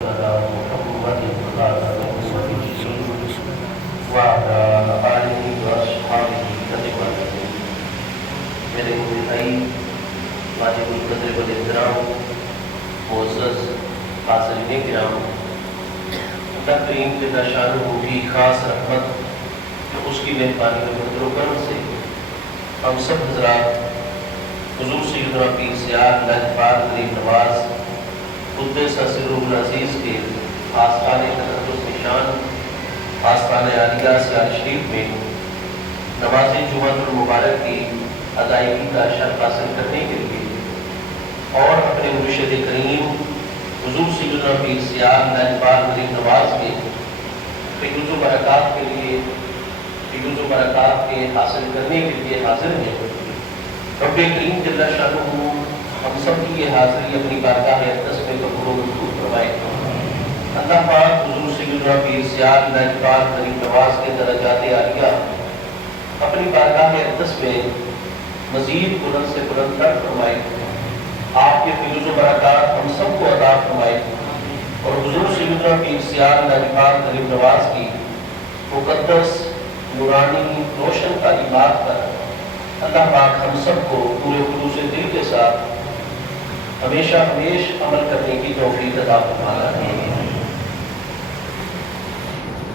میرے انتہائی واجب القدر والاحترام معزز حاضرین کرام، اللہ کریم کے شان کی خاص رحمت کہ اس کی مہربانی و فضل و کرم سے ہم سب حضرات حضور سیدنا پیر سیاہ لاجپال غریب نواز قدس سرہ العزیز کے آستان تقدس نشان آستان عالیہ سیال شریف میں نماز جمعہ المبارک کی ادائیگی کا شرف حاصل کرنے کے لیے اور اپنے مرشد کریم حضور سیدنا پیر سیاہ لاجپال غریب نواز کے فیض و برکات کے لیے فیض و برکات کے حاصل کرنے کے لیے حاضر ہیں۔ رب کریم جل شانہ ہم سب کی یہ حاضری اپنی بارگاہ اقدس میں قبول و منظور فرمائے۔ اللہ پاک حضور سیدنا پیر سیاہ لاجپال غریب نواز کے درجات عالیہ اپنی بارگاہ اقدس میں مزید بلند سے بلند تر فرمائے، آپ کے فیض و برکات ہم سب کو عطا فرمائے اور حضور سیدنا پیر سیاہ لاجپال غریب نواز کی مقدس نورانی روشن تعلیمات پر اللہ پاک ہم سب کو پورے خلوص دل کے ساتھ ہمیشہ ہمیشہ عمل کرنے کی توفیق عطا فرمائے۔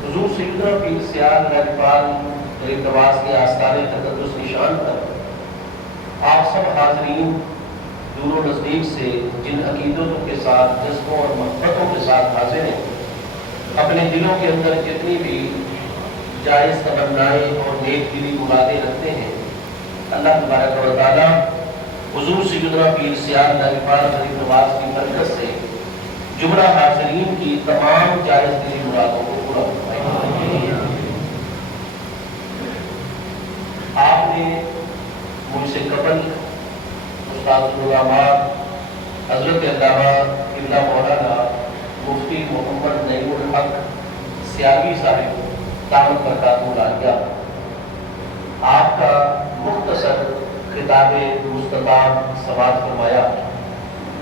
حضور سیدنا پیر سیاہ لاجپال غریب نواز کے آستان تقدس نشان پر آپ سب حاضرین دور و نزدیک سے جن عقیدتوں کے ساتھ جذبوں اور محبتوں کے ساتھ حاضر ہیں، اپنے دلوں کے اندر جتنی بھی جائز تمنائیں اور نیک دلی مرادیں رکھتے ہیں، اللہ تبارک و تعالیٰ حضور سیدنا پیر سیاہ لاجپال غریب نواز کی برکت سے جملہ حاضرین کی تمام جائز دلی مرادوں کو پورا فرمائے۔ آپ نے مجھ سے قبل استاد العلماء حضرت علامہ قبلہ مولانا مفتی محمد نعیم الحق سیاگی صاحب دامت برکاتہ العالیہ آپ کا مختصر خطاب مستطاب سماعت فرمایا۔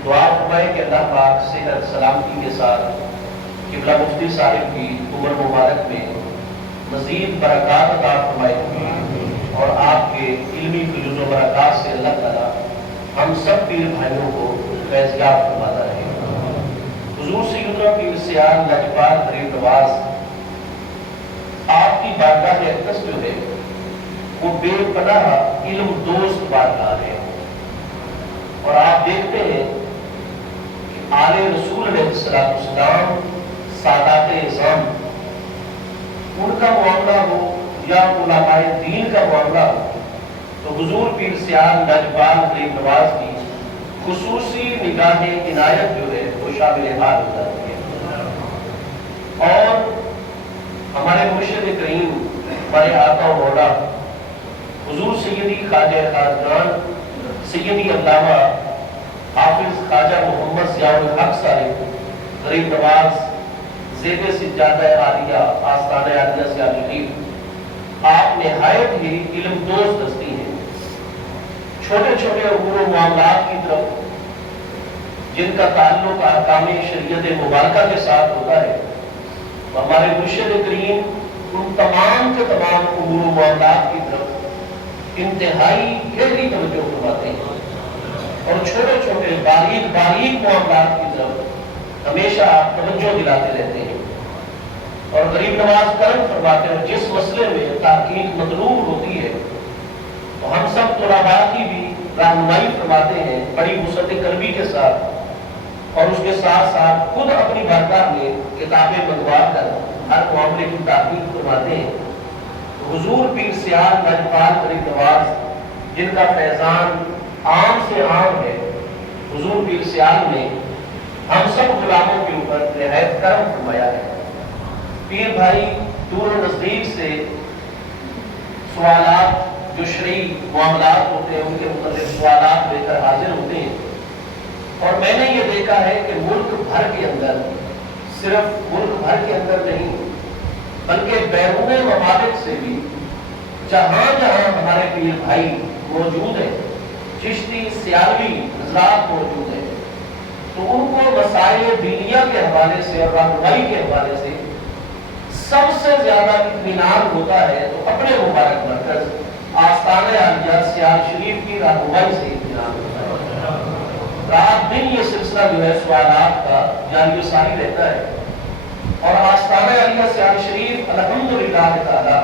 دعا فرمائے کہ اللہ پاک صحت سلامتی کے ساتھ قبلہ مفتی صاحب کی عمر مبارک میں مزید برکات عطا فرمائے اور آپ کے علمی فیض و برکات سے اللہ تعالیٰ ہم سب پیر بھائیوں کو فیض یاب فرماتا رہے۔ حضور سیدنا پیر سیاہ لاجپال غریب نواز آپ کی بارگاہ اقدس جو ہے وہ بے پناہ علم دوست بارگاہ ہے، اور آپ دیکھتے ہیں کہ آل رسول علیہ السلام سادات اعظام ان کا معاملہ ہو یا علماء دین کا معاملہ ہو تو حضور پیر سیاہ لاجپال غریب نواز کی خصوصی نگاہ عنایت جو ہے وہ شامل حال ہو جاتی ہے، اور ہمارے مرشد کریم ہمارے آقا و مولا حضور سیدی خواجہ خاقان سیدی علامہ حافظ خواجہ محمد ضیاء الحق صاحب غریب نواز زیب سجادہ عالیہ آستان عالیہ سیال شریف آپ نہایت ہی علم دوست ہستی ہیں۔ چھوٹے چھوٹے امور و معاملات کی طرف جن کا تعلق احکام شریعت مبارکہ کے ساتھ ہوتا ہے، ہمارے مرشد کریم ان تمام کے تمام امور و معاملات کی طرف انتہائی گہری توجہ فرماتے ہیں، اور چھوٹے چھوٹے باریک باریک معاملات کی طرف ہمیشہ آپ توجہ دلاتے رہتے ہیں، اور غریب نواز کرم فرماتے ہیں جس مسئلے میں تحقیق مطلوب ہوتی ہے تو ہم سب طلباء کی بھی رہنمائی فرماتے ہیں بڑی وسعت قلبی کے ساتھ، اور اس کے ساتھ ساتھ خود اپنی بارگاہ میں کتابیں منگوا کر ہر معاملے کی تحقیق فرماتے ہیں۔ حضور پیر سیاہ لاجپال غریب نواز جن کا فیضان عام سے عام ہے، حضور پیر سیاہ نے ہم سب غلاموں کے اوپر نہایت کرم فرمایا ہے۔ پیر بھائی دور و نزدیک سے سوالات جو شرعی معاملات ہوتے ہیں ان کے متعلق سوالات لے کر حاضر ہوتے ہیں، اور میں نے یہ دیکھا ہے کہ ملک بھر کے اندر، صرف ملک بھر کے اندر نہیں بلکہ بیرون ممالک سے بھی جہاں جہاں ہمارے پیر بھائی موجود ہیں، چشتی سیالوی حضرات موجود ہیں، تو ان کو مسائل دینیہ کے حوالے سے اور رہنمائی کے حوالے سے سب سے زیادہ اطمینان ہوتا ہے تو اپنے مبارک مرکز آستانہ عالیہ سیال شریف کی رہنمائی سے اطمینان ہوتا ہے۔ رات دن یہ سلسلہ جو ہے سوالات کا جاری و ساری رہتا ہے، اور آستانہ عالیہ سیال شریف الحمدللہ تعالی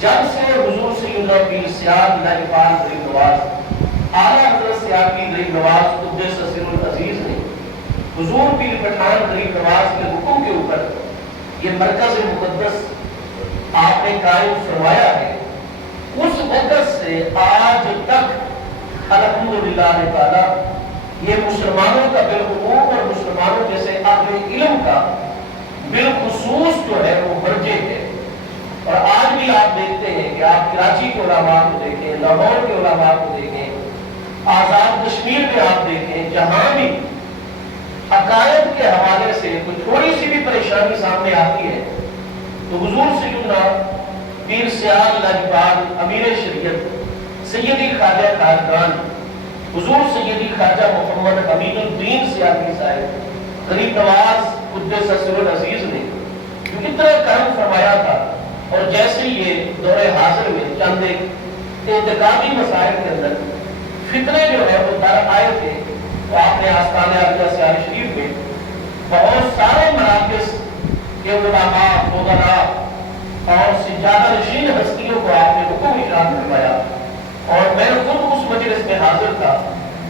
جب سے حضور سیدنا پیر سیال لاجپال غریب نواز اعلیٰ حضرت سیال پیر غریب نواز قدس سر العزیز نے حضور پیر پٹھان غریب نواز کے حکم کے اوپر یہ مرکز مقدس آپ نے قائم فرمایا ہے، اس وقت سے آج تک الحمدللہ تعالی یہ مسلمانوں کا بالعموم اور مسلمانوں جیسے اہل علم کا بالخصوص جو ہے وہ مرجع ہے۔ اور آج بھی آپ دیکھتے ہیں کہ آپ کراچی کے علماء کو دیکھیں، لاہور کے علماء کو دیکھیں، آزاد کشمیر میں آپ دیکھیں، جہاں بھی عقائد کے حوالے سے کوئی تھوڑی سی بھی پریشانی سامنے آتی ہے تو حضور سیدنا پیر سیال لاجپال امیر شریعت سیدی خواجہ خاجگان حضور سیدی خواجہ محمد حمید الدین سیاسی صاحب غریب نواز قدس سر العزیز نے جو اتنا کرم فرمایا تھا، اور جیسے یہ دور حاضر میں چند ایک انتقامی مسائل کے اندر فتنے جو ہے وہ در آئے تھے، تو آپ نے آستانہ عالیہ سیال شریف میں بہت سارے مراکز کے علماء فضلاء اور سجادہ نشین ہستیوں کو آپ نے حکم ارشاد فرمایا، اور میں خود اس مجلس میں حاضر تھا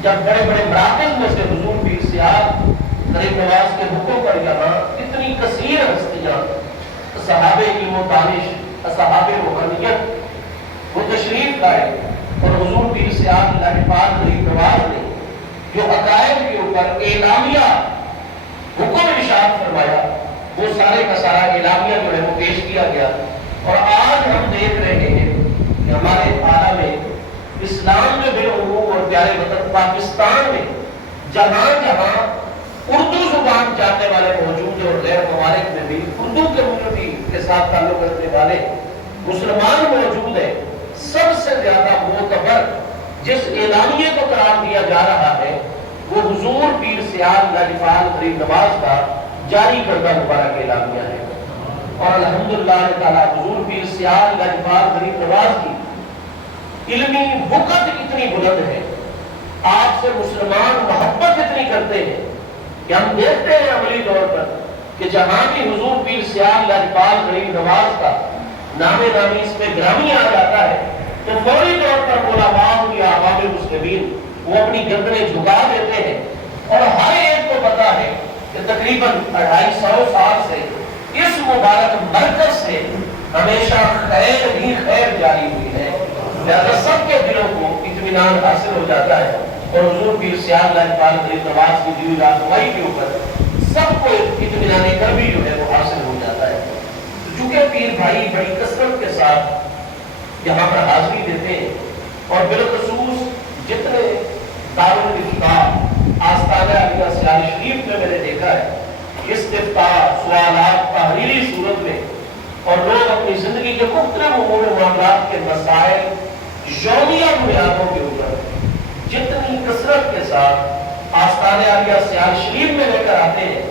جب بڑے بڑے مراکز میں سے حضور پیر سیال غریب نواز کے حکم پر یہاں اتنی کثیر ہستیاں صحاب علم و دانش، اصحاب روحانیت وہ تشریف لائے، اور حضور پیر سیال لاجپال غریب نواز نے جو عقائد کے اوپر اعلامیہ حکم ارشاد فرمایا وہ سارے کا سارا اعلامیہ جو ہے وہ پیش کیا گیا، اور آج ہم دیکھ رہے ہیں کہ ہمارے عالم اسلام میں بالعموم اور پیارے وطن پاکستان میں جہاں جہاں اردو زبان جاننے والے موجود ہیں، اور غیر ممالک میں بھی اردو کمیونٹی کے ساتھ تعلق رکھنے والے مسلمان موجود ہیں، سب سے زیادہ معتبر جس اعلامیے کو قرار دیا جا رہا ہے وہ حضور پیر سیال لاجپال غریب نواز کا جاری کردہ مبارک اعلامیہ ہے، اور الحمدللہ تعالی حضور پیر سیال لاجپال غریب نواز کی علمی وقت اتنی بلند ہے، آپ سے مسلمان محبت اتنی کرتے ہیں کہ ہم دیکھتے ہیں عملی طور پر کہ جہاں بھی حضور پیر سیال لاجپال غریب نواز کا نام نامی اس میں گرامی آ جاتا ہے تو فوری طور پر علماء یا عوام المسلمین وہ اپنی گردنیں جھکا دیتے ہیں، اور ہر ایک کو پتا ہے کہ تقریباً 250 سال سے اس مبارک مرکز سے ہمیشہ خیر ہی خیر جاری ہوئی ہے، لہذا سب کے دلوں کو اطمینان حاصل ہو جاتا ہے، اور حضور پیر سیال لاجپال غریب نواز کی دی رہنمائی کے اوپر سب کو اطمینان قلبی جو ہے وہ حاصل ہو جاتا ہے۔ چونکہ پیر بھائی بڑی کثرت کے ساتھ یہاں پر حاضری دیتے ہیں، اور بالخصوص جتنے دارالافتاء آستانہ عالیہ سیال شریف میں میں نے دیکھا ہے استفتاء سوالات تحریری صورت میں، اور لوگ اپنی زندگی کے مختلف امور و معاملات کے مسائل یومیہ بنیادوں کے اوپر جتنی کثرت کے ساتھ آستانہ عالیہ سیال شریف میں لے کر آتے ہیں،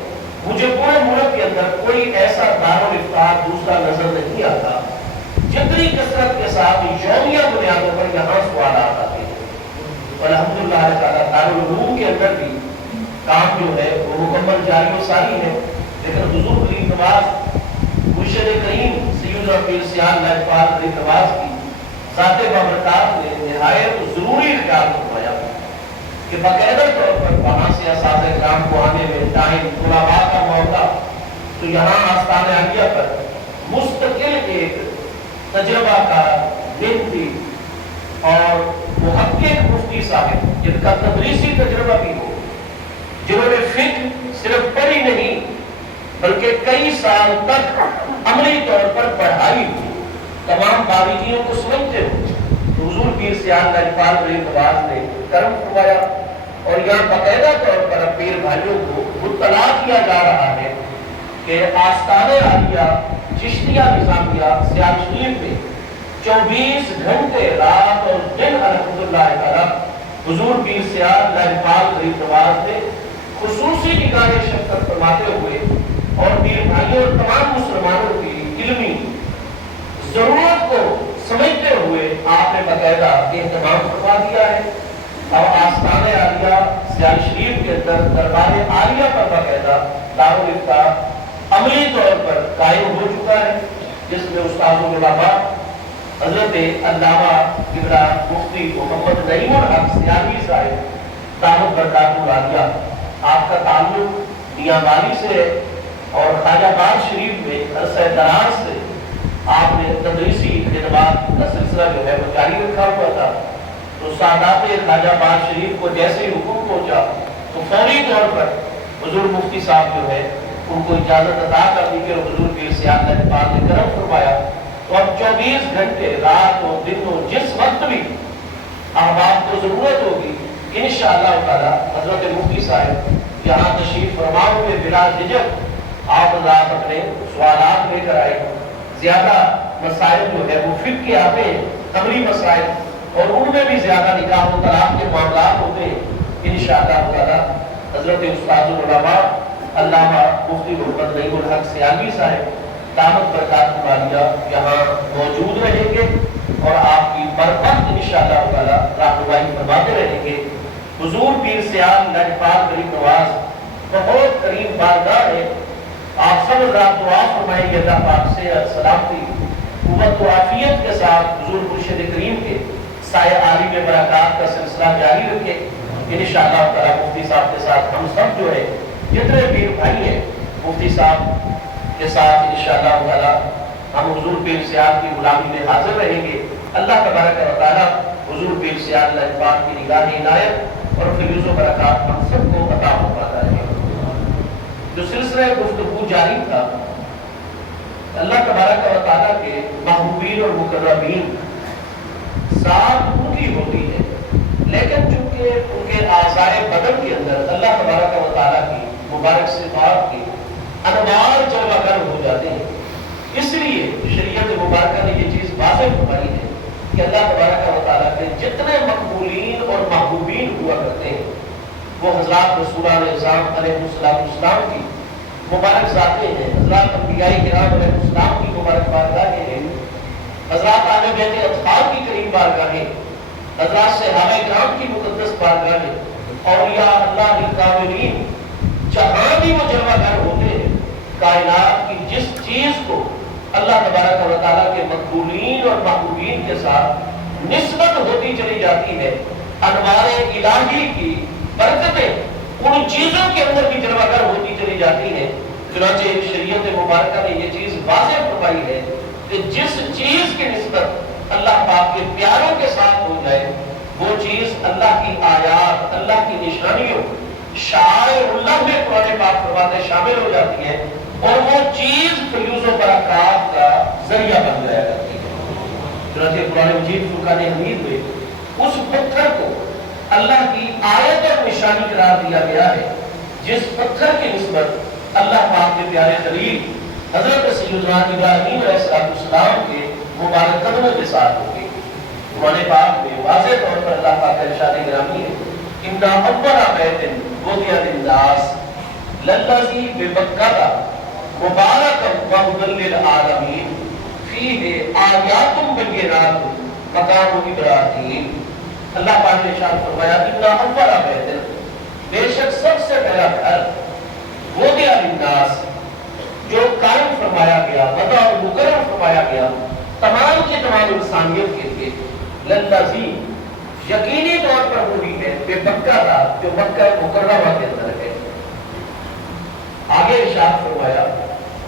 مجھے پورے ملک کے اندر کوئی ایسا دارالافتاء دوسرا نظر نہیں آتا جتنی کثرت کے ساتھ یومیہ بنیادوں پر یہاں سوالات آتے ہیں۔ الحمدللہ تعالیٰ دارالعلوم کے اندر بھی کام جو ہے وہ مکمل جاری و ساری ہے، لیکن حضور غریب نواز مرشد کریم سیدنا پیر سیال لاجپال غریب نواز کی ذات بابرکات نے نہایت ضروری خیال فرمایا کہ باقاعدہ طور پر وہاں سے اساتذہ کرام کو آنے میں ٹائم طلباء کا موقع، تو یہاں آستانہ عالیہ پر مستقل ایک تجربہ کار محنتی اور محقق مفتی صاحب جن کا تدریسی تجربہ بھی ہو، جنہوں نے فقہ صرف پڑھی نہیں بلکہ کئی سال تک عملی طور پر پڑھائی ہوئی، تمام باریکیوں کو سمجھتے ہو، تو حضور پیر سیال لاجپال غریب نواز نے کرم فرمایا، اور یہاں باقاعدہ طور پر پیر بھائیوں کو مطلع کیا جا رہا ہے کہ آستانہ عالیہ چشتیہ نظامیہ سیال شریف میں 24 گھنٹے رات اور دن الحمدللہ تعالی حضور پیر سیال لاجپال غریب نواز نے خصوصی نگاہ شفقت فرماتے ہوئے اور میرے بھائیوں اور تمام مسلمانوں کی علمی ضرورت کو سمجھتے ہوئے آپ نے باقاعدہ اہتمام فرما دیا ہے اور آستان عالیہ سیال شریف کے اندر دربار عالیہ پر باقاعدہ دارالفتاح عملی طور پر قائم ہو چکا ہے، جس میں استاد العلماء حضرت علامہ ابراہیم مفتی محمد نعیم الحق سیالوی صاحب دامت برکاتہ العالیہ، آپ کا تعلق میاں والی سے ہے اور خواجہ باغ شریف میں عرصہ دراز سے آپ نے تدریسی خدمات کا سلسلہ جو ہے وہ جاری رکھا ہوا تھا۔ تو سادات خواجہ باغ شریف کو جیسے ہی حکم پہنچا تو فوری طور پر حضور مفتی صاحب جو ہے ان کو اجازت عطا کر دی کہ حضور پیر سیاہ نجفان نے کرم فرمایا تو اب 24 گھنٹے رات و دن و جس وقت بھی احباب کو ضرورت ہوگی انشاءاللہ تعالی حضرت مفتی صاحب یہاں تشریف فرما ہوئے بلا جھجک آپ حضرات اپنے سوالات لے کر آئے۔ زیادہ مسائل جو ہے وہ فقہ کے آتے ہیں، قبری مسائل، اور ان میں بھی زیادہ نکاح و طلاق کے معاملات ہوتے ہیں۔ انشاءاللہ تعالی حضرت استاد العلماء علامہ مفتی محمد نعیم الحق سیالوی صاحب دامت برکاتہ العالیہ یہاں موجود رہیں گے اور آپ کی برکت انشاءاللہ تعالی رہنمائی فرماتے رہیں گے۔ حضور پیر سیال نجفان غریب نواز بہت قریب بارگاہ ہے، آپ سب حضرات دعا فرمائیں گے اللہ پاک سے سلامتی قوت و عافیت کے ساتھ حضور مرشد کریم کے سایہ عالی میں برکات کا سلسلہ جاری رکھے۔ انشاءاللہ تعالی مفتی صاحب کے ساتھ ہم سب جو ہے جتنے پیر بھائی ہیں مفتی صاحب کے ساتھ انشاءاللہ تعالی ہم حضور پیر سیال کی غلامی میں حاضر رہیں گے۔ اللہ تبارک و تعالی حضور پیر سیال نجفان کی نگاہ عنایت اور فیض و برکات ہم سب کو عطا فرماتا ہے۔ جو سلسلہ گفتگو جاری تھا، اللہ تبارک و تعالیٰ کے محبوبین اور مقربین ذات ان کی ہوتی ہے، لیکن چونکہ ان کے اعضائے بدن کے اندر اللہ تبارک و تعالیٰ کی مبارک صفات کے انوار جلوہ گر ہو جاتے ہیں، اس لیے شریعت مبارکہ نے یہ چیز واضح فرمائی ہے کہ اللہ تبارک و تعالیٰ کے جتنے مقبولین اور محبوبین ہوا کرتے ہیں وہ حضرات رسولان اعظام علیہ السلام کی مبارک ذاتیں ہیں، حضرات انبیاء کرام علیہ السلام کی مبارک بارگاہیں ہیں، حضرات آل بیت اطہار کی کریم بارگاہیں، حضرات صحابہ کرام کی مقدس بارگاہیں، اولیاء اللہ الکاملین جہاں بھی وہ جلوہ گر ہوتے ہیں، کائنات کی جس چیز کو اللہ تبارک و تعالیٰ کے مقبولین اور محبوبین کے ساتھ نسبت ہوتی چلی جاتی ہے، انوار الہی کی برکتیں ان چیزوں کے اندر بھی جلوہ گر ہوتی چلی جاتی ہیں۔ چنانچہ شریعت مبارکہ نے یہ چیز واضح فرمائی ہے کہ جس چیز کی نسبت اللہ پاک کے پیاروں کے ساتھ ہو جائے وہ چیز اللہ کی آیات، اللہ کی نشانیوں، شعائر اللہ میں قرآن پاک فرماتے شامل ہو جاتی ہے اور وہ چیز فیوز و برکات کا ذریعہ بن جایا کرتی ہے۔ چنانچہ قرآن مجید فرقان حمید میں اس پتھر کو اللہ کی آیت اور نشانی قرار دیا گیا ہے جس پتھر کی نسبت اللہ پاک کے پیارے خلیل حضرت سیدنا ابراہیم علیہ السلام کے مبارک قدموں کے ساتھ ہوگی۔ قرآن پاک میں واضح طور پر اللہ پاک کا ارشاد گرامی ہے، اِنَّ أَوَّلَ بَيْتٍ وُضِعَ لِلنَّاسِ لَلَّذِي بِبَكَّةَ مُبَارَكًا وَهُدًى لِّلْعَالَمِينَ فِيهِ آيَاتٌ بَيِّنَاتٌ مَقَامُ إِبْرَاهِيمَ۔ اللہ پاک نے ارشاد فرمایا اِنَّ أَوَّلَ بَيْتٍ، بے شک سب سے پہلا گھر وُضِعَ لِلنَّاسِ جو قائم فرمایا گیا، وضع اور مقرر فرمایا گیا تمام کی تمام انسانیت کے لیے، للذی یقینی طور پر ہوئی ہے، بے مکہ تھا جو مکہ مکرمہ کے اندر ہے۔ آگے ارشاد فرمایا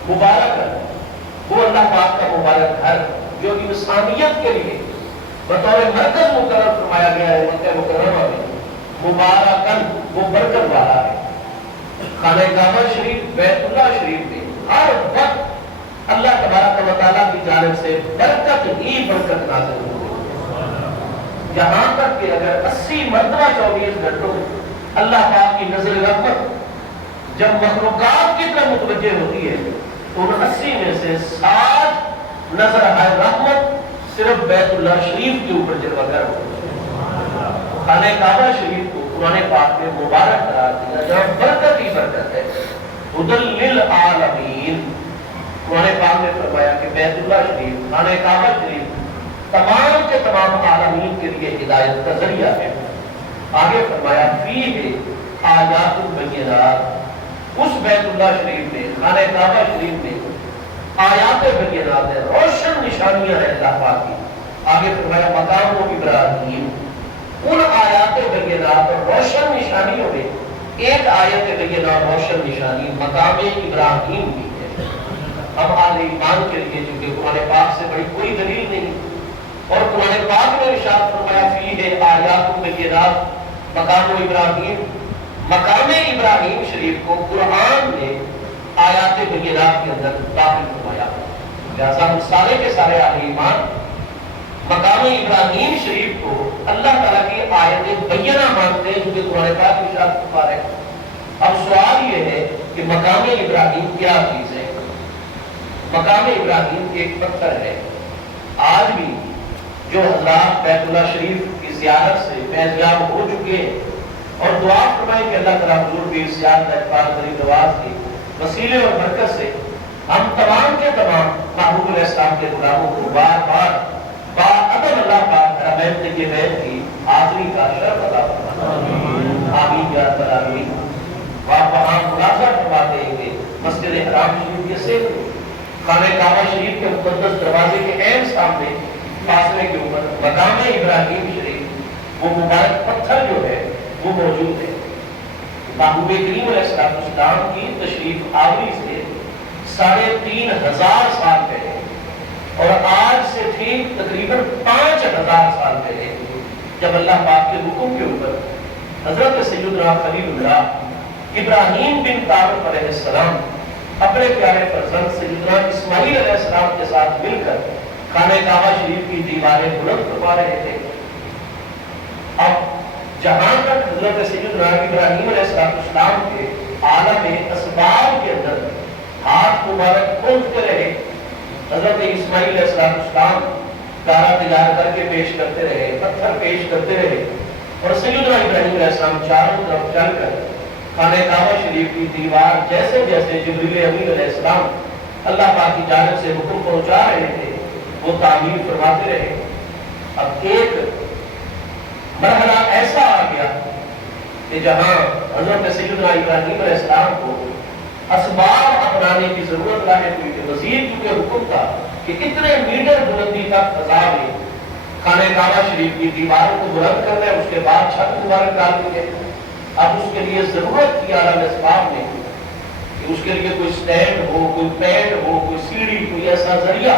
مبارک، وہ اللہ پاک کا مبارک گھر جو انسانیت کے لیے بطور مرکز مقرر فرمایا گیا ہے مکہ مکرمہ میں، مبارکن وہ برکت والا ہے۔ خانہ کعبہ شریف، بیت اللہ شریف میں ہر وقت اللہ تبارک و تعالیٰ کی جانب سے برکت ہی برکت نازل ہوتی ہے، یہاں تک کہ اگر 80 مرتبہ 24 گھنٹوں اللہ پاک کی نظر رحمت جب مخلوقات کی طرف متوجہ ہوتی ہے تو ان 80 میں سے 60 نظر رحمت صرف بیت اللہ شریف کے اوپر جلوہ گر ہوتی ہے۔ خانہ کعبہ شریف کو قرآن پاک میں مبارک قرار دیا جہاں برکت ہی برکت ہے. ہدی للعالمین. قرآن پاک نے فرمایا کہ بیت اللہ شریف خانہ کعبہ شریف تمام کے تمام عالمین کے لیے ہدایت کا ذریعہ ہے. آگے فرمایا فیہ آیات بینات. اس بیت اللہ شریف میں خانہ کعبہ شریف میں آیات بینات ہے, روشن نشانیاں ہیں اللہ پاک کی. آگے فرمایا مقام ابراہیم. ان آیات بینات اور روشن نشانیوں میں ایک آیت بینہ روشن نشانی مقام ابراہیم کی ہے. ہم اہل ایمان کے لیے چونکہ قرآن پاک سے بڑی کوئی دلیل نہیں, اور قرآن پاک میں ارشاد فرمایا فیہ آیات بینات مقام ابراہیم. مقام ابراہیم شریف کو قرآن نے آیات بینات کے اندر داخل فرمایا. لہذا ہم سارے کے سارے اہل ایمان مقام ابراہیم شریف کو اللہ تعالیٰ کی آیت بینہ مانتے ہیں جو کہ قرآن پاک میں ارشاد فرما ہے. اب سوال یہ ہے کہ مقام ابراہیم کیا چیز ہے؟ مقام ابراہیم ایک پتھر ہے. آج بھی جو حضرات بیت اللہ شریف کی زیارت سے فیضیاب ہو چکے ہیں اور دعا فرمائیں کہ اللہ تعالیٰ حضور کی زیارت اقبال غریب نواز کی وسیلے اور برکت سے ہم تمام کے تمام محبوب علیہ السلام کے غلاموں کو بار بار باعدد اللہ پاک حرمین طیبین کی حاضری کا شرف عطا فرمائے. آمین یا رب العالمین. آپ وہاں ملازہ فرماتے ہیں کہ مسجد حرام شریف کے سے خانہ کعبہ شریف کے مقدس دروازے کے عین سامنے فاصلے کے اوپر مقام ابراہیم شریف وہ مبارک پتھر جو ہے وہ موجود ہے. محبوب کریم علیہ السلام کی تشریف آوری سے 3500 سال پہلے اور آج سے ٹھیک تقریباً 5000 سال پہلے جب اللہ پاک کے حکم کے اوپر حضرت سیدنا خلیل اللہ ابراہیم بن طارق علیہ السلام اپنے پیارے فرزند سیدنا اسماعیل علیہ السلام کے ساتھ مل کر خانہ کعبہ شریف کی دیواریں بلند کروا رہے تھے. اب جہاں تک حضرت سیدنا ابراہیم علیہ السلام کے عالم اسباب کے اندر ہاتھ مبارک کھولتے رہے, حضرت اسماعیل علیہ السلام گارا تیار کر کے پیش کرتے رہے, پتھر پیش کرتے رہے, اور سیدنا ابراہیم علیہ السلام چاروں طرف چل کر خانہ کعبہ شریف کی دیوار جیسے جیسے جبریل امین علیہ السلام اللہ پاک کی جانب سے حکم پہنچا رہے تھے وہ تعمیر فرماتے رہے. اب ایک مرحلہ ایسا آ گیا کہ جہاں حضرت سیدنا ابراہیم علیہ السلام کو اسباب اپنانے کی ضرورت لاحق ہوئی کہ مزید چونکہ حکم تھا کہ اتنے میٹر بلندی تک فضا میں خانہ کعبہ شریف کی دیواروں کو بلند کرنا ہے, اس کے بعد چھت مبارک ڈال دیے. اب اس کے لیے ضرورت تھی اعلیٰ اسباب میں کہ اس کے لیے کوئی سٹینڈ ہو, کوئی پیڈ ہو, کوئی سیڑھی, کوئی ایسا ذریعہ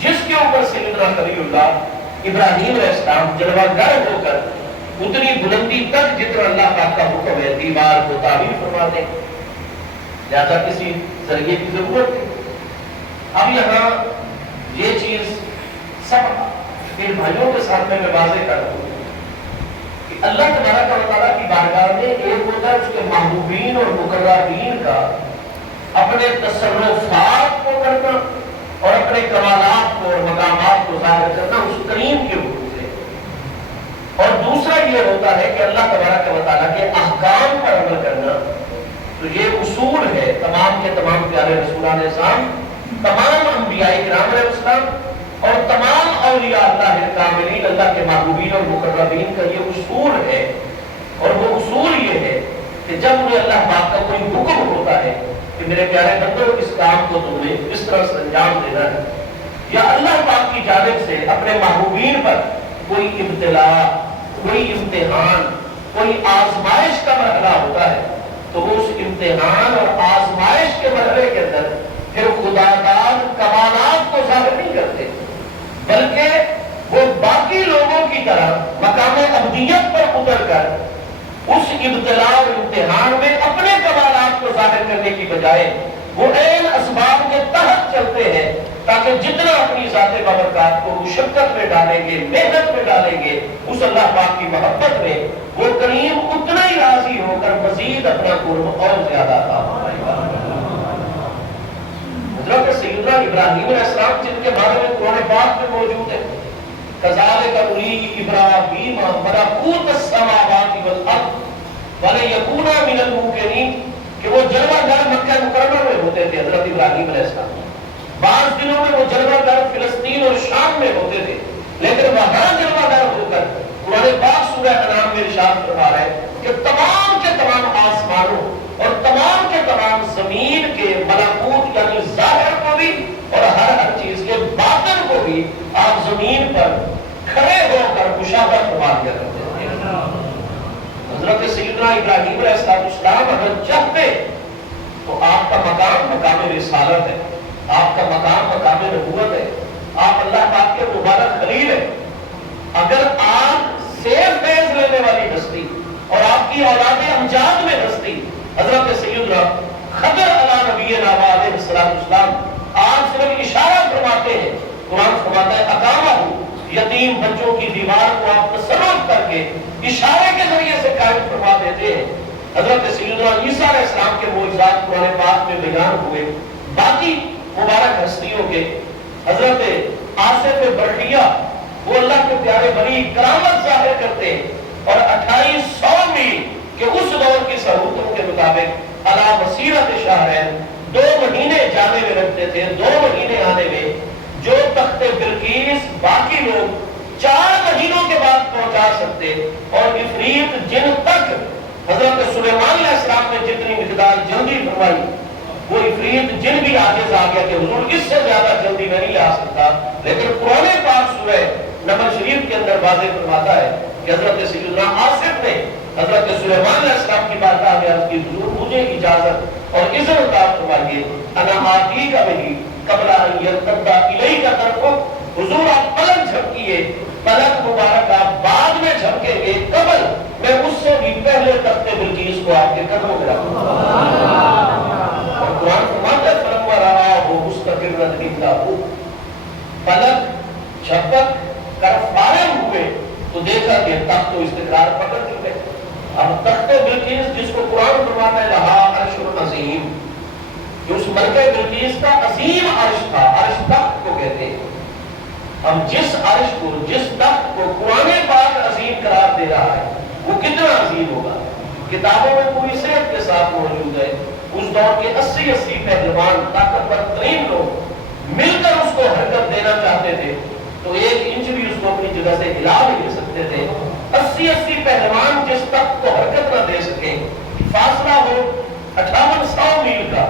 جس کے اوپر سیدنا خلیل اللہ ابراہیم علیہ السلام جلوہ گر ہو کر اتنی بلندی تک جتنا اللہ پاک کا حکم ہے دیوار کو تعمیر فرما دیں. لہذا کسی ذریعے کی ضرورت ہے. اب یہاں یہ چیز سب ان بھائیوں کے سامنے میں واضح کر دوں کہ اللہ تبارک و تعالیٰ کی بارگاہ میں ایک ہوتا ہے اس کے محبوبین اور مقربین کا اپنے تصرفات کو کرنا اور اپنے کمالات کو اور مقامات کو ظاہر کرنا اس کریم کے حکم سے, اور دوسرا یہ ہوتا ہے کہ اللہ تبارک و تعالیٰ کے احکام پر عمل کرنا. تو یہ اصول ہے تمام کے تمام پیارے رسولان اعظام, تمام انبیاء کرام علیہ السلام اور تمام اولیاء اللہ کاملین اللہ کے محبوبین اور مقربین کا یہ اصول ہے. اور وہ اصول یہ ہے کہ جب انہیں اللہ پاک کا کوئی حکم ہوتا ہے کہ میرے پیارے بندو اس کام کو تم نے اس طرح سے انجام دینا ہے, یا اللہ پاک کی جانب سے اپنے محبوبین پر کوئی ابتلا, کوئی امتحان, کوئی آزمائش کا مرحلہ ہوتا ہے, تو وہ اس امتحان اور آزمائش کے مرحلے کے اندر پھر خدا داد کمالات کو ظاہر نہیں کرتے, بلکہ وہ باقی لوگوں کی طرح مقام ابدیت پر اتر کر اس ابتلا اور امتحان میں اپنے کمالات کو ظاہر کرنے کی بجائے وہ عین اسباب کے تحت چلتے ہیں تاکہ جتنا اپنی ذات بابرکات کو مشقت میں ڈالیں گے, محنت میں ڈالیں گے, اس اللہ پاک کی محبت میں وہ کریم اتنا ہی راضی ہو کر مزید اپنا قرب اور زیادہ عطا فرمائے گا. حضرت سیدنا ابراہیم علیہ السلام جن کے بارے میں قرآن پاک میں موجود ہے, کذالک نری ابراہیم ملکوت السماوات والارض وليكونا من الموقنين کہ وہ جلوہ گر مکہ مکرمہ میں ہوتے تھے حضرت ابراہیم علیہ السلام. بعض دنوں میں وہ جلوہ گر فلسطین اور شام میں ہوتے تھے، لیکن وہاں جلوہ گر ہو کر قرآن پاک سورہ انعام میں ارشاد فرما رہے ہیں کہ تمام کے تمام آسمانوں اور تمام کے تمام زمین کے ملکوت یعنی ظاہر کو بھی اور ہر چیز کے باطن کو بھی آپ زمین پر کھڑے ہو کر مشاہدہ فرما دیا کرتے ہیں. حضرت سیدنا ابراہیم علیہ السلام اگر چاہتے تو آپ کا مقام مقام رسالت ہے، آپ کا مقام مقام نبوت ہے، آپ اللہ پاک کے مبارک خلیل ہیں. اگر آپ سے فیض لینے والی ہستی اور آپ کی اولاد امجاد میں ہستی حضرت سیدنا خضر علیہ نبینا علیہ السلام آپ صرف اشارہ فرماتے ہیں. قرآن فرماتا ہے اقامہ یتیم بچوں کی دیوار کو آپ تصرف کر کے اشارے کے ذریعے سے قائم فرما دیتے ہیں. حضرت سیدنا عیسیٰ علیہ السلام کے معجزات قرآن پاک میں بیان ہوئے. باقی مبارک ہستیوں کے حضرت آصف برقیہ وہ اللہ کے پیارے بڑی کرامت ظاہر کرتے ہیں اور 2800 میل کہ اس دور کی سہولتوں کے مطابق علی بصیرت شہرین 2 مہینے جانے میں لگتے تھے، 2 مہینے آنے میں. جو تخت بلقیس باقی لوگ 4 مہینوں کے بعد پہنچا سکتے اور عفریت جن تک حضرت سلیمان علیہ السلام نے جتنی مقدار جلدی فرمائی وہ عفریت جن بھی عاجز آ گیا کہ حضور اس سے زیادہ جلدی میں نہیں آ سکتا. لیکن قرآن پاک سورہ نمل شریف کے اندر واضح فرماتا ہے کہ حضرت سیدنا آصف نے حضرت سلیمان علیہ السلام کی بارگاہ میں عرض کی حضور مجھے اجازت اور اذن عطا فرمائیے انا آتی کا بھی قبل ان یرتد الیک طرفک. حضور آپ پلک جھپکیے، پلک مبارک آپ بعد میں جھپکیں گے، قبل میں اس سے بھی پہلے تخت بلقیس کو آپ کے قدموں میں رکھوں گا. اور قرآن فرماتا ہے فلما رآہ مستقرا عنده پلک جھپک کر فارغ ہوئے تو دیکھا کہ تخت و استقرار پکڑ چکے. اب تخت بلقیس جس کو قرآن فرماتا ہے لہا عرش عظیم، جو اس ملکہ بلقیس کا عظیم عرش تھا، عرش تخت کو کہتے ہیں. ہم جس عرش کو جس تخت کو قرآن پاک عظیم قرار دے رہا ہے وہ کتنا عظیم ہوگا. کتابوں میں پوری صحت کے ساتھ موجود ہے. اس دور کے 80 پہلوان طاقتور ترین لوگ مل کر اس کو حرکت دینا چاہتے تھے تو 1 انچ بھی اس کو اپنی جگہ سے ہلا نہیں دے سکتے تھے. 80 پہلوان جس تخت کو حرکت نہ دے سکے، فاصلہ ہو 5800 میل کا،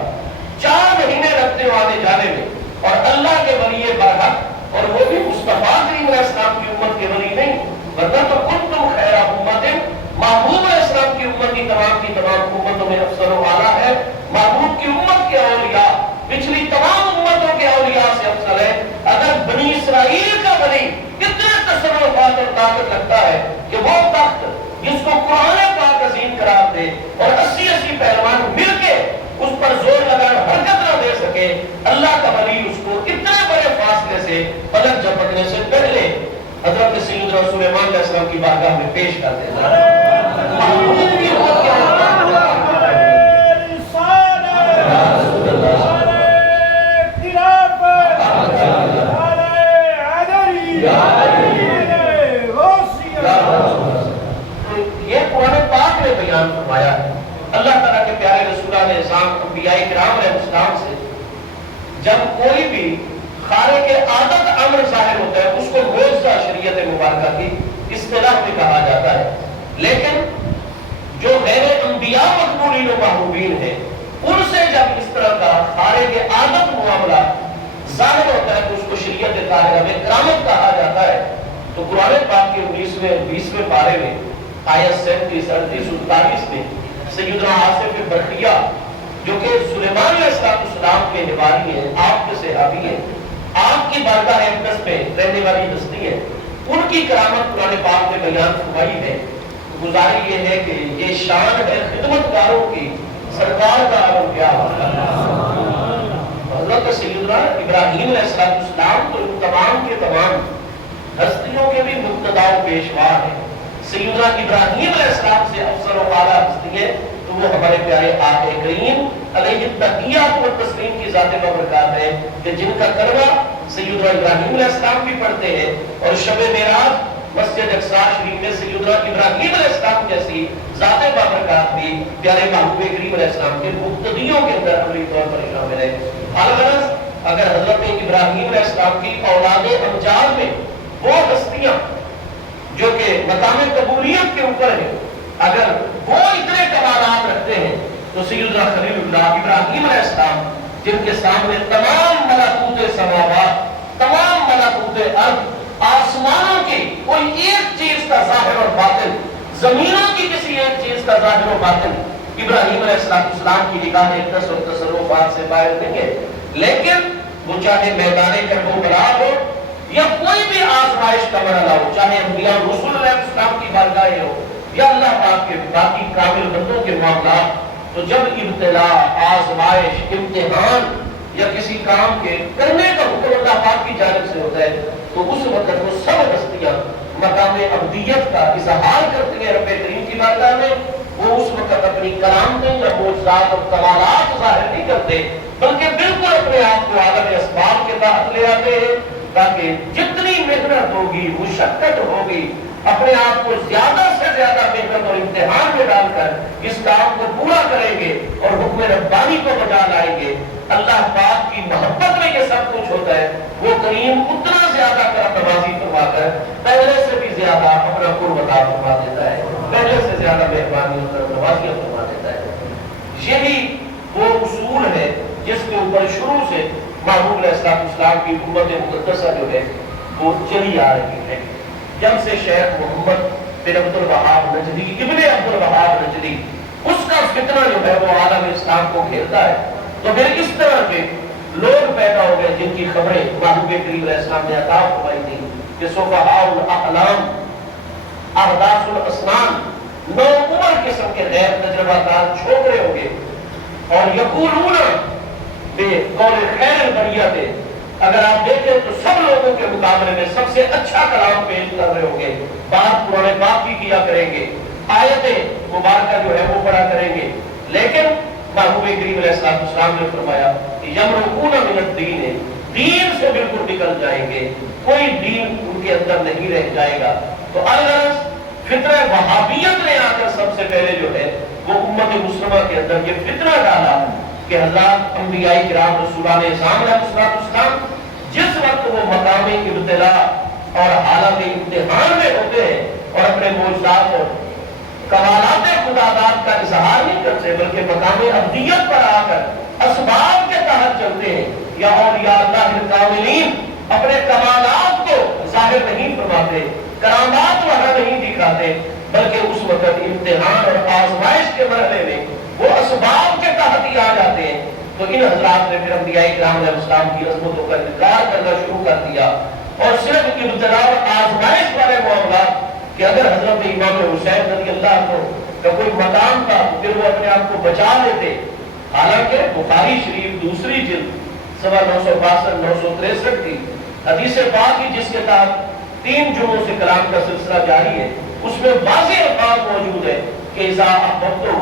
4 مہینے لگتے ہو آنے جانے میں. اور اللہ کے ولی برحق اور وہ بھی مصطفیٰ کریم علیہ السلام کی امت کے ولی نہیں، ورنہ تو کنتم خیر امت، محبوب علیہ السلام کی امت کی تمام امتوں میں افضل و اعلیٰ ہے. محبوب کی امت کے اولیاء پچھلی تمام امتوں کے اولیاء سے افضل ہے. اگر بنی اسرائیل کا ولی اتنے تصرفات اور طاقت رکھتا ہے کہ وہ تخت جس کو قرآن پاک عظیم قرار دے اور 80 پہلوان مل کے اس پر زور لگا حرکت نہ دے سکے، اللہ کا ولی اس کو اتنے بڑے فاصلے سے پلک جھپکنے سے پہلے حضرت سیدنا سلیمان علیہ السلام کی بارگاہ میں پیش کر دیتا ہے. محبوب کی امت کیا ہوتا ہے؟ یہ قرآن پاک نے بیان فرمایا ہے. اللہ تعالیٰ کے پیارے رسولہ نے انبیاء کرام علیہ السلام سے جب کوئی بھی خارق عادت امر ظاہر ہوتا ہے اس کو معجزہ شریعت مبارکہ کی اصطلاح میں کہا جاتا ہے. لیکن جو غیر انبیاء مقبولین و محبوبین ہیں ان سے جب اس طرح کا خارق عادت معاملہ ظاہر ہوتا ہے تو اس کو شریعت طاہرہ میں کرامت کہا جاتا ہے. تو قرآن پاک کے 19ویں پارے میں آیت 37 38 39 میں سیدنا آصف برقیہ جو کہ سلیمان علیہ السلام کے حواری ہیں، آپ کے صحابی ہیں، آپ کی بارگاہ اقدس میں رہنے والی ہستی ہے، ان کی کرامت قرآن پاک میں بیان فرمائی ہے. گزارش یہ ہے کہ یہ شان ہے خدمتگاروں کی، سرکار کا عالم کیا ہوتا ہے. حضرت سیدنا ابراہیم علیہ السلام تو ان تمام کے تمام ہستیوں کے بھی مقتدا و پیشوا ہیں. سیدنا ابراہیم علیہ السلام سے افضل و اعلیٰ ہستی ہے تو وہ ہمارے پیارے آقا کریم علیہ التحیات و تسلیم کی ذات بابرکات ہے کہ جن کا کلمہ سیدنا ابراہیم علیہ السلام بھی پڑھتے ہیں اور شب معراج مسجد اقصی شریف میں سیدنا ابراہیم علیہ السلام جیسی ذات بابرکات بھی پیارے محبوب کریم علیہ السلام کے مقتدیوں کے اندر عملی طور پر شامل ہے۔ الغرض اگر حضرت ابراہیم علیہ السلام کی اولاد امجاد میں وہ ہستیاں جو کہ مقام قبولیت کے اوپر ہے، اگر وہ اتنے کمالات رکھتے ہیں تو سیدنا خلیل اللہ ابراہیم علیہ السلام جن کے سامنے تمام ملکوت سماوات، تمام ملکوت ارض، آسمانوں کی کوئی ایک چیز کا ظاہر اور باطن، زمینوں کی کسی ایک چیز کا ظاہر اور باطن ابراہیم علیہ السلام کی نگاہ اقدس اور تصرفات سے باہر نہیں ہے، لیکن وہ چاہے میدان کربلا ہو یا کوئی بھی آزمائش کا مرحلہ ہو، چاہے انبیاء رسول علیہ السلام کی بارگاہ ہو یا اللہ پاک کے باقی کامل بندوں کے معاملات، تو جب ابتلا، آزمائش، امتحان یا کسی کام کے کرنے کا حکم اللہ پاک کی جانب سے ہوتا ہے تو اس وقت وہ سب ہستیاں مقام عبدیت کا اظہار کرتی ہیں رب کریم کی بارگاہ میں۔ وہ اس وقت اپنی کرامتیں یا معجزات اور کمالات ظاہر نہیں کرتے، بلکہ بالکل اپنے آپ کو عالم اسباب کے تحت لے آتے ہیں، تاکہ جتنی محنت ہوگی، مشقت ہوگی، اپنے آپ کو زیادہ سے زیادہ محنت اور امتحان میں ڈال کر اس کام کو پورا کریں گے اور حکم ربانی کو بجا لائیں گے۔ اللہ پاک کی محبت میں یہ سب کچھ ہوتا ہے۔ وہ کریم اتنا زیادہ کرم نوازی فرما کر پہلے سے بھی زیادہ اپنا قرب عطا فرما دیتا ہے، پہلے سے زیادہ مہربانی اور کرم نوازی فرما دیتا ہے۔ یہی وہ اصول ہے جس کے اوپر شروع سے محبوب علیہ السلام کی امت مقدسہ جو ہے وہ چلی آ رہی ہے۔ جب سے شیخ محمد بن عبد الوہاب نجدی، ابن عبد الوہاب نجدی، اس کا فتنہ جو ہے وہ عالم اسلام کو گھیرتا ہے، تو پھر اس طرح کے لوگ پیدا ہو گئے جن کی خبریں محبوب کریم علیہ السلام نے عطا فرمائی تھی کہ صفحاء الاحلام، احداث الاسنان، نو عمر قسم کے غیر تجربہ کار چھوکرے ہو گئے اور یقولون بے قول خیر البریہ، اگر آپ دیکھیں تو سب لوگوں کے مقابلے میں سب سے اچھا کلام پیش کر رہے ہوں گے، بات قرآن پاک کی کیا کریں گے، آیتیں مبارکہ جو ہے وہ پڑھا کریں گے، لیکن محبوب کریم علیہ السلام نے فرمایا کہ یمرقون من الدین، دین سے بالکل نکل جائیں گے، کوئی دین ان کے اندر نہیں رہ جائے گا۔ تو الغرض فطرہ وہابیت نے آ کر سب سے پہلے جو ہے وہ امت مسلمہ کے اندر یہ فطرہ ڈالا کہ حضرات انبیاء کرام رسولان اعظام علیہ السلام جس وقت وہ مقام ابتلا اور حالت امتحان میں ہوتے ہیں اور اپنے معجزات اور کمالات خداداد کا اظہار نہیں کرتے بلکہ مقام عبدیت پر آ کر اسباب کے تحت چلتے ہیں، یا اولیاء اللہ الکاملین اپنے کمالات کو ظاہر نہیں فرماتے، کرامات وہاں نہیں دکھاتے، بلکہ اس وقت امتحان اور آزمائش کے مرحلے میں وہ اسباب کے تحت ہی آ جاتے ہیں، تو ان حضرات نے پھر انبیاء کرام علیہ السلام کی عظمتوں کا انکار کرنا شروع کر دیا اور صرف ابتلا اور آزمائش والے معاملات کہ اگر حضرت امام حسین رضی اللہ عنہ کا کوئی مقام تھا پھر وہ اپنے آپ کو بچا لیتے، حالانکہ بخاری شریف دوسری جلد سوا 962 963 کی حدیث پاک کی جس کے تحت 3 جمعوں سے کلام کا سلسلہ جاری ہے، اس میں واضح الفاظ موجود ہے کہ اذا احببتہ،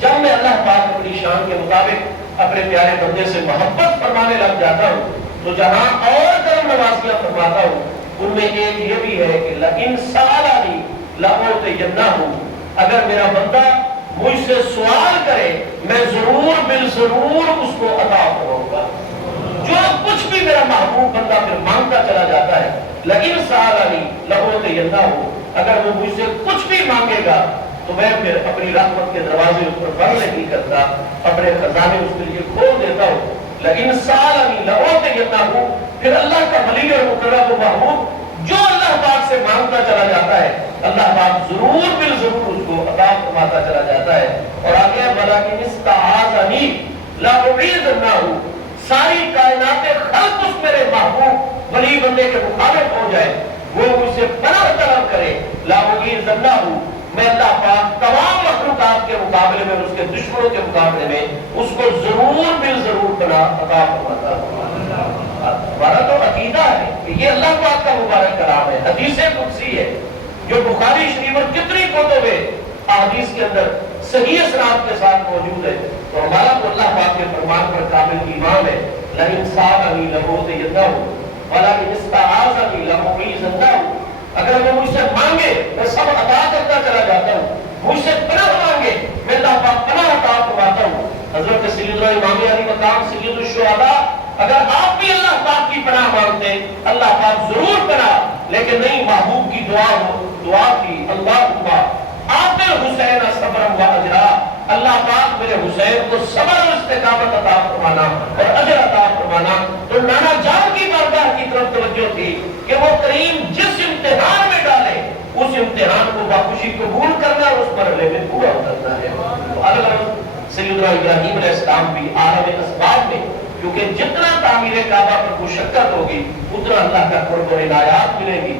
جب میں اللہ پاک اپنی شان کے مطابق اپنے پیارے بندے سے محبت فرمانے لگ جاتا ہوں تو جہاں اور کرم نوازیاں فرماتا ہوں ان میں ایک یہ بھی ہے کہ لئن سالانی لأعطینہ، اگر میرا بندہ مجھ سے سوال کرے میں ضرور بالضرور اس کو عطا کروں گا۔ جو کچھ بھی میرا محبوب بندہ پھر مانگتا چلا جاتا ہے، لئن سالانی لأعطینہ، اگر وہ مجھ سے کچھ بھی مانگے گا تو میں پھر اپنی رحمت کے دروازے اس پر بند نہیں کرتا، اپنے خزانے اس کے لیے کھول دیتا ہوں۔ لیکن سالنی لأعطینہ، پھر اللہ کا ولی اور مقرب و محبوب جو اللہ پاک سے مانگتا چلا جاتا ہے اللہ پاک ضرور بالضرور اس کو عطا فرماتا چلا جاتا ہے۔ اور آگے ولیکن استعاذنی لأعیذنہ، ساری کائنات خلق اس میرے محبوب ولی بندے کے مخالف ہو جائے، وہ مجھ سے پناہ طلب کرے، لأعیذنہ، میں اللہ پاک تمام مخلوقات کے مقابلے میں اس کے دشمنوں کے مقابلے میں اس کو ضرور بالضرور پناہ عطا فرماتا ہوں۔ ہمارا تو عقیدہ ہے کہ یہ اللہ پاک کا مبارک کلام ہے، حدیث قدسی ہے جو بخاری شریف اور کتنی کتب احادیث کے اندر صحیح اسناد کے ساتھ موجود ہے، تو ہمارا تو اللہ پاک کے فرمان پر کامل ایمان ہے۔ لئن سالنی لأعطینہ ولئن استعاذنی لأعیذنہ، اگر وہ مجھ سے مانگے میں سب عطا کرتا چلا جاتا ہوں، مجھ سے پناہ مانگے میں اللہ پاک پناہ عطا فرماتا ہوں۔ حضرت سیدنا امام علی مقام سید الشہداء، اگر آپ بھی اللہ پاک کی پناہ مانگتے اللہ پاک ضرور پناہ، لیکن نہیں، محبوب کی دعا تھی، اللہم آت الحسین صبرا و اجرا، اللہ پاک میرے حسین کو صبر و استقامت عطا فرمانا اور اجر عطا فرمانا۔ تو نانا جان کی بارگاہ کی طرف توجہ تھی کہ وہ کریم جس امتحان میں ڈالے اس امتحان کو باخوشی قبول کرنا اور اس مرحلے میں پورا اترنا ہے۔ تو الگ سیدنا ابراہیم علیہ السلام بھی عالم اسباب میں، کیونکہ جتنا تعمیر کعبہ پر مشقت ہوگی اتنا اللہ کا قرب و عنایات ملے گی،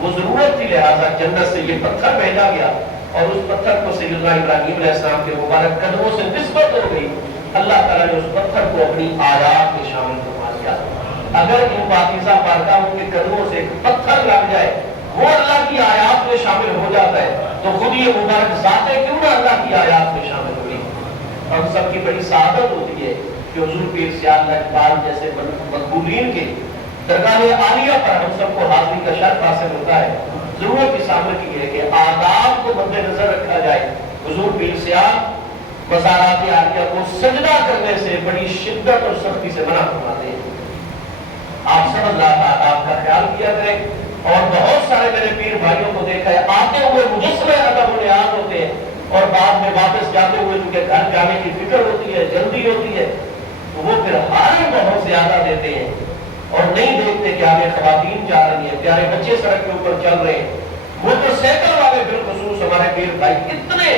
وہ ضرورت تھی، لہٰذا جنت سے یہ پتھر بھیجا گیا اور اس پتھر کو سیدنا ابراہیم علیہ السلام کے مبارک قدموں سے نسبت ہو گئی۔ اللہ تعالیٰ نے اس پتھر کو اپنی آیات میں شامل فرما دیا۔ اگر ان پاکیزہ بارگاہوں کے قدموں سے ایک پتھر لگ جائے وہ اللہ کی آیات میں شامل ہو جاتا ہے، تو خود یہ مبارک ذاتیں کیوں نہ اللہ کی آیات میں شامل ہوئی۔ ہم سب کی بڑی سعادت ہوتی ہے کہ حضور پیر سیاہ اللہ اقبال جیسے مقبولین کے درگاہ عالیہ پر ہم سب کو حاضری کا شرف حاصل ہوتا ہے۔ ضرورت اس عمل کی ہے کہ آداب کو مد نظر رکھا جائے۔ حضور پیر سیاہ مزارات عالیہ کو سجدہ کرنے سے بڑی شدت اور سختی سے منع فرماتے ہیں۔ آپ سب اللہ آداب کا خیال کیا کریں، اور بہت سارے میرے پیر بھائیوں کو دیکھا ہے آتے ہوئے مجسمے ادب و نیاز ہوتے ہیں اور بعد میں واپس جاتے ہوئے کیونکہ گھر جانے کی فکر ہوتی ہے، جلدی ہوتی ہے، تو وہ پھر ہارن بہت زیادہ دیتے ہیں اور نہیں دیکھتے کہ آگے خواتین جا رہی ہیں، پیارے بچے سڑک کے اوپر چل رہے ہیں، موٹر سائیکل والے بالخصوص ہمارے پیر بھائی کتنے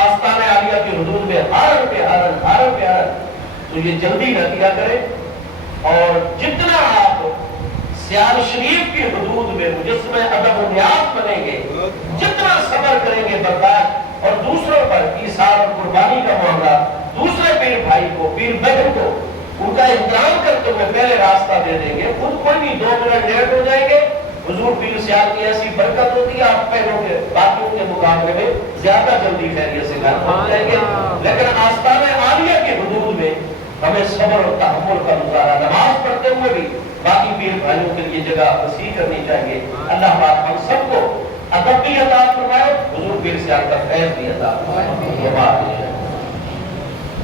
آستانہ عالیہ کی حدود میں ہارن پہ ہارن ہارن پہ ہارن۔ تو یہ جلدی نہ کیا کریں، اور جتنا آپ سیال شریف کی حدود میں مجسمہ ادب و نیاز بنیں گے، جتنا صبر کریں گے برداشت اور دوسروں پر ایثار اور قربانی کا معاملہ، دوسرے پیر بھائی کو، پیر بہن کو ان کا احترام کرتے ہوئے پہلے راستہ دے دیں گے، خود کوئی بھی 2 منٹ لیٹ ہو جائیں گے، حضور پیر سیال کی ایسی برکت ہوتی ہے آپ پہلوں کے باقیوں کے مقابلے میں زیادہ جلدی خیریت سے گھر پہنچ جائیں گے۔ لیکن آستانہ عالیہ کے حدود میں ہمیں صبر اور تحمل کا مظاہرہ، نماز پڑھتے ہوئے بھی باقی پیر بھائیوں کے لیے جگہ وسیع کرنی چاہیے۔ اللہ پاک ہم سب کو ادب بھی عطا فرمائے، حضور پیر سیال کا فیض بھی عطا فرمائے۔